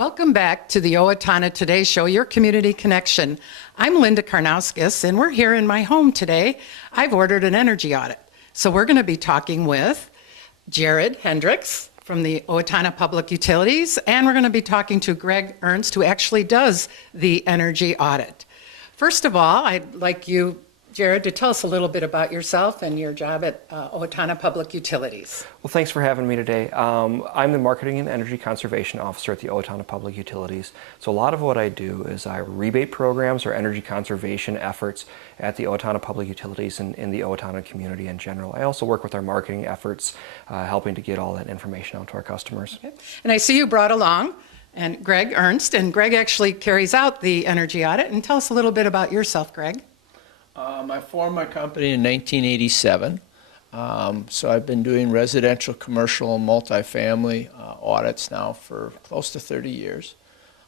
Welcome back to the Owatonna Today Show, your community connection. I'm Linda Karnauskas, and we're here in my home today. I've ordered an energy audit. So we're going to be talking with Jared Hendricks from the Owatonna Public Utilities, and we're going to be talking to Greg Ernst, who actually does the energy audit. First of all, I'd like you, Jared, to tell us a little bit about yourself and your job at Owatonna Public Utilities. Well, thanks for having me today. I'm the Marketing and Energy Conservation Officer at the Owatonna Public Utilities. So a lot of what I do is I rebate programs or energy conservation efforts at the Owatonna Public Utilities and in the Owatonna community in general. I also work with our marketing efforts, helping to get all that information out to our customers. Okay. And I see you brought along and Greg Ernst, and Greg actually carries out the energy audit. And tell us a little bit about yourself, Greg. I formed my company in 1987, so I've been doing residential, commercial, and multifamily audits now for close to 30 years.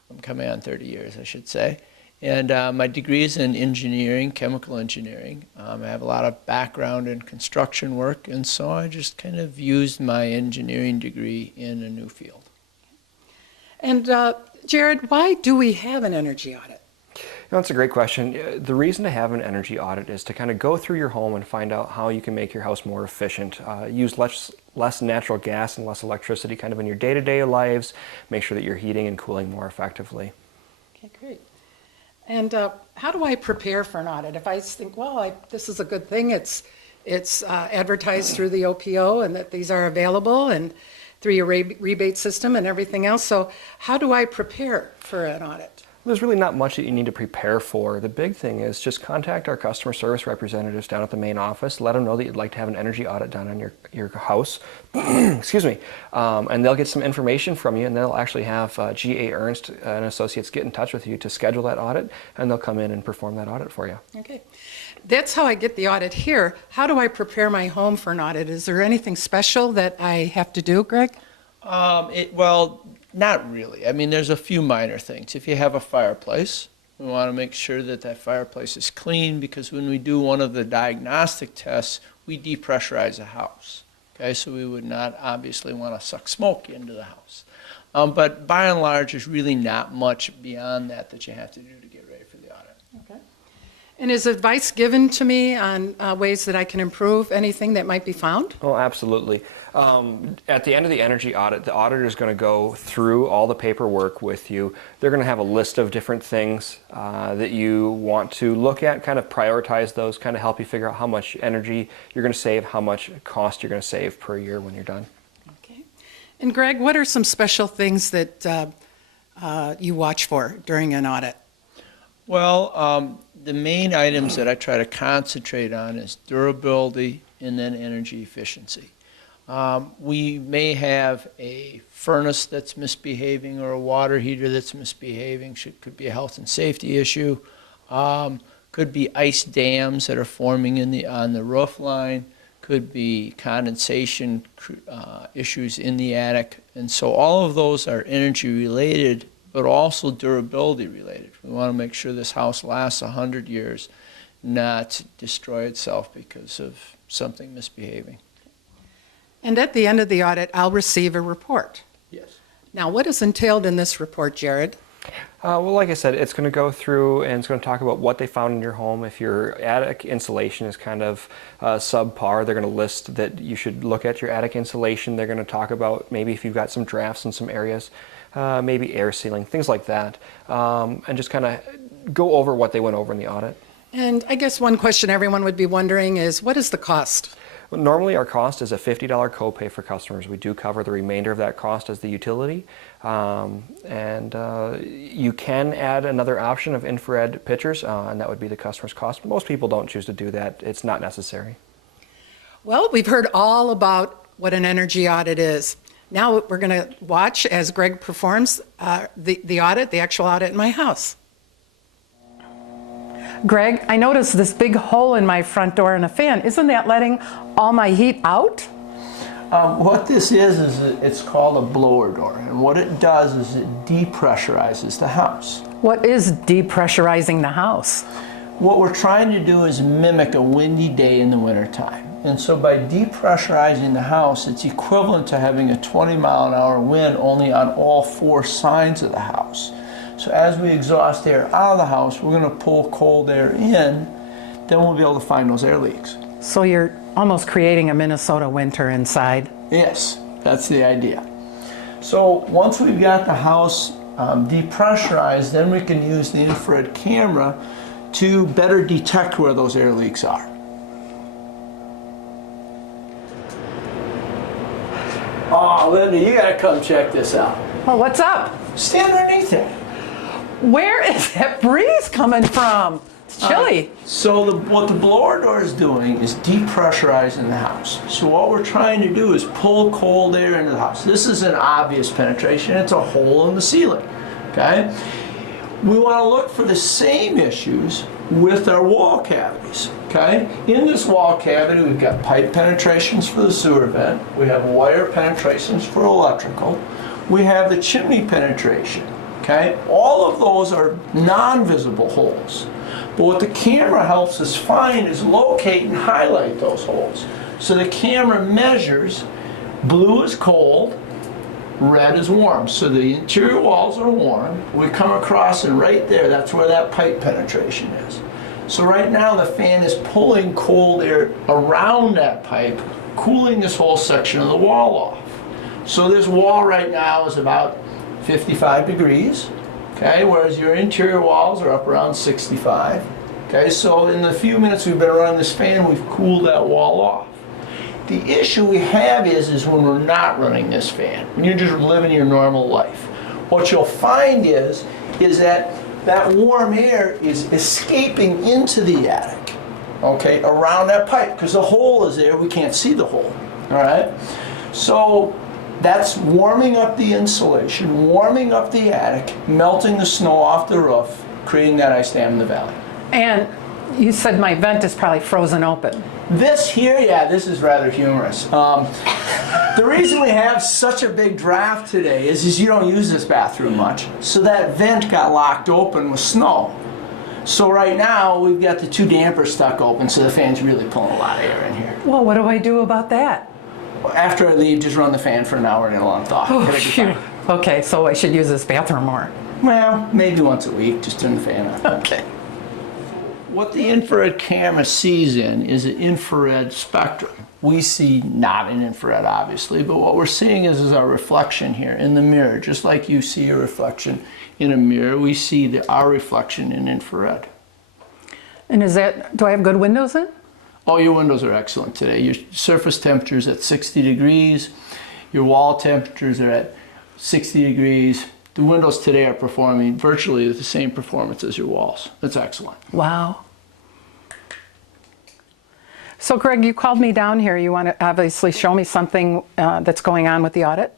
I'm coming on 30 years, I should say. And my degree is in engineering, chemical engineering. I have a lot of background in construction work, and so I just kind of used my engineering degree in a new field. And Jared, why do we have an energy audit? That's a great question. The reason to have an energy audit is to kind of go through your home and find out how you can make your house more efficient. Use less natural gas and less electricity kind of in your day-to-day lives. Make sure that you're heating and cooling more effectively. Okay, great. And how do I prepare for an audit? If I think, well, this is a good thing, it's advertised through the OPO and that these are available and through your rebate system and everything else. So how do I prepare for an audit? There's really not much that you need to prepare for. The big thing is just contact our customer service representatives down at the main office. Let them know that you'd like to have an energy audit done on your house. Excuse me. And they'll get some information from you, and they'll actually have GAERNST Associates get in touch with you to schedule that audit, and they'll come in and perform that audit for you. Okay. That's how I get the audit here. How do I prepare my home for an audit? Is there anything special that I have to do, Greg? Well, not really. I mean, there's a few minor things. If you have a fireplace, we want to make sure that that fireplace is clean, because when we do one of the diagnostic tests, we depressurize a house. Okay, so we would not obviously want to suck smoke into the house. But by and large, there's really not much beyond that you have to do to get ready for the audit. Okay. And is advice given to me on ways that I can improve anything that might be found? Oh, absolutely. At the end of the energy audit, the auditor is going to go through all the paperwork with you. They're going to have a list of different things that you want to look at, kind of prioritize those, kind of help you figure out how much energy you're going to save, how much cost you're going to save per year when you're done. Okay. And Greg, what are some special things that you watch for during an audit? Well, the main items that I try to concentrate on is durability and then energy efficiency. We may have a furnace that's misbehaving or a water heater that's misbehaving. Could be a health and safety issue. Could be ice dams that are forming on the roof line. Could be condensation issues in the attic. And so all of those are energy related, but also durability related. We want to make sure this house lasts 100 years, not destroy itself because of something misbehaving. And at the end of the audit, I'll receive a report. Yes. Now, what is entailed in this report, Jared? Well, like I said, it's going to go through and it's going to talk about what they found in your home. If your attic insulation is kind of subpar, they're going to list that you should look at your attic insulation. They're going to talk about maybe if you've got some drafts in some areas, maybe air sealing, things like that, and just kind of go over what they went over in the audit. And I guess one question everyone would be wondering is, what is the cost? Normally our cost is a $50 copay for customers. We do cover the remainder of that cost as the utility. And you can add another option of infrared pictures, and that would be the customer's cost. Most people don't choose to do that. It's not necessary. Well, we've heard all about what an energy audit is. Now we're going to watch as Greg performs the audit, the actual audit in my house. Greg, I noticed this big hole in my front door and a fan. Isn't that letting all my heat out? What this is it's called a blower door. And what it does is it depressurizes the house. What is depressurizing the house? What we're trying to do is mimic a windy day in the wintertime. And so by depressurizing the house, it's equivalent to having a 20-mile-an-hour wind only on all 4 sides of the house. So as we exhaust air out of the house, we're going to pull cold air in, then we'll be able to find those air leaks. So you're almost creating a Minnesota winter inside. Yes, that's the idea. So once we've got the house depressurized, then we can use the infrared camera to better detect where those air leaks are. Oh, Linda, you gotta come check this out. Well, what's up? Stand underneath it. Where is that breeze coming from? It's chilly. So what the blower door is doing is depressurizing the house. So what we're trying to do is pull cold air into the house. This is an obvious penetration. It's a hole in the ceiling, okay? We want to look for the same issues with our wall cavities, okay? In this wall cavity, we've got pipe penetrations for the sewer vent. We have wire penetrations for electrical. We have the chimney penetration, okay? All of those are non-visible holes. But what the camera helps us find is locate and highlight those holes. So the camera measures, blue is cold, red is warm. So the interior walls are warm. We come across and right there, that's where that pipe penetration is. So right now the fan is pulling cold air around that pipe, cooling this whole section of the wall off. So this wall right now is about 55 degrees. Okay, whereas your interior walls are up around 65. Okay, so in the few minutes we've been running this fan, we've cooled that wall off. The issue we have is when we're not running this fan, when you're just living your normal life. What you'll find is that warm air is escaping into the attic, okay, around that pipe, because the hole is there, we can't see the hole, all right? So that's warming up the insulation, warming up the attic, melting the snow off the roof, creating that ice dam in the valley. And you said my vent is probably frozen open. This here, yeah, this is rather humorous. The reason we have such a big draft today is you don't use this bathroom much. So that vent got locked open with snow. So right now we've got the 2 dampers stuck open, so the fan's really pulling a lot of air in here. Well, what do I do about that? After I leave, just run the fan for an hour and it'll unthaw. Oh, It'll be shoot. fine. Okay, so I should use this bathroom more. Well, maybe once a week, just turn the fan on. Okay. What the infrared camera sees in is an infrared spectrum. We see not an infrared, obviously, but what we're seeing is our reflection here in the mirror. Just like you see a reflection in a mirror, we see our reflection in infrared. And do I have good windows in? Oh, your windows are excellent today. Your surface temperature is at 60 degrees. Your wall temperatures are at 60 degrees. The windows today are performing virtually the same performance as your walls. That's excellent. Wow. So Greg, you called me down here. You want to obviously show me something that's going on with the audit?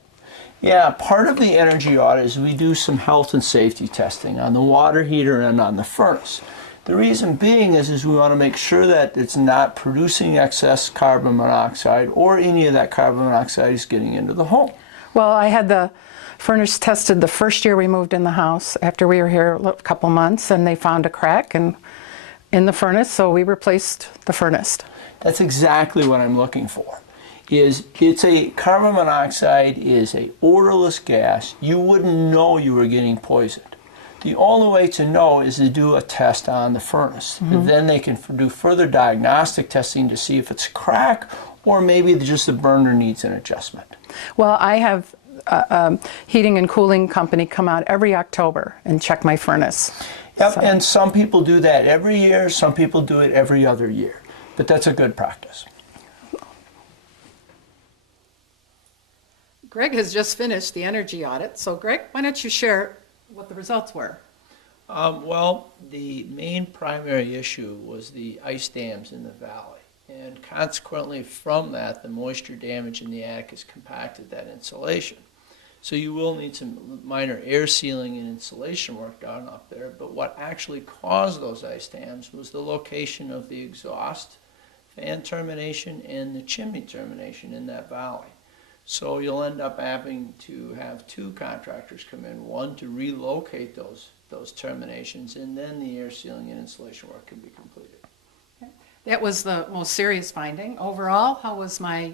Yeah, part of the energy audit is we do some health and safety testing on the water heater and on the furnace. The reason being is we want to make sure that it's not producing excess carbon monoxide or any of that carbon monoxide is getting into the home. Well, I had the furnace tested the first year we moved in the house after we were here a couple months, and they found a crack in the furnace, so we replaced the furnace. That's exactly what I'm looking for. Carbon monoxide is a odorless gas. You wouldn't know you were getting poisoned. The only way to know is to do a test on the furnace. Mm-hmm. Then they can do further diagnostic testing to see if it's a crack or maybe just the burner needs an adjustment. Well, I have a heating and cooling company come out every October and check my furnace. Yep, So. and some people do that every year, some people do it every other year. But that's a good practice. Greg has just finished the energy audit. So Greg, why don't you share what the results were? Well, the main primary issue was the ice dams in the valley. And consequently from that, the moisture damage in the attic has compacted that insulation. So you will need some minor air sealing and insulation work done up there. But what actually caused those ice dams was the location of the exhaust fan termination and the chimney termination in that valley. So you'll end up having to have 2 contractors come in, one to relocate those terminations, and then the air sealing and insulation work can be completed. Okay. That was the most serious finding. Overall, how was my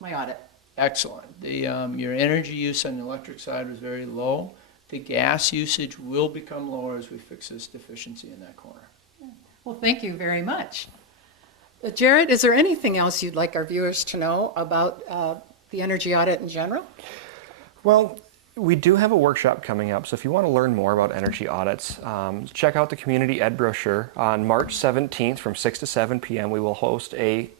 audit? Excellent. Your energy use on the electric side was very low. The gas usage will become lower as we fix this deficiency in that corner. Well, thank you very much. Jared, is there anything else you'd like our viewers to know about the energy audit in general? Well, we do have a workshop coming up, so if you want to learn more about energy audits, check out the Community Ed brochure. On March 17th from 6 to 7 p.m. we will host a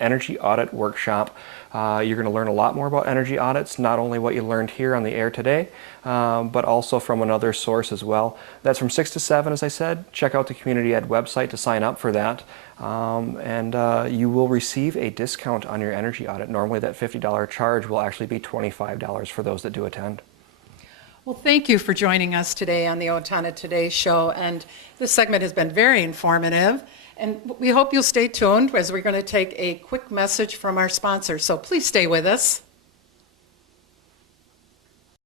energy audit workshop. You're going to learn a lot more about energy audits, not only what you learned here on the air today, but also from another source as well. That's from 6 to 7, as I said. Check out the Community Ed website to sign up for that. And you will receive a discount on your energy audit. Normally that $50 charge will actually be $25 for those that do attend. Well, thank you for joining us today on the Owatonna Today Show. And this segment has been very informative. And we hope you'll stay tuned as we're going to take a quick message from our sponsor. So please stay with us.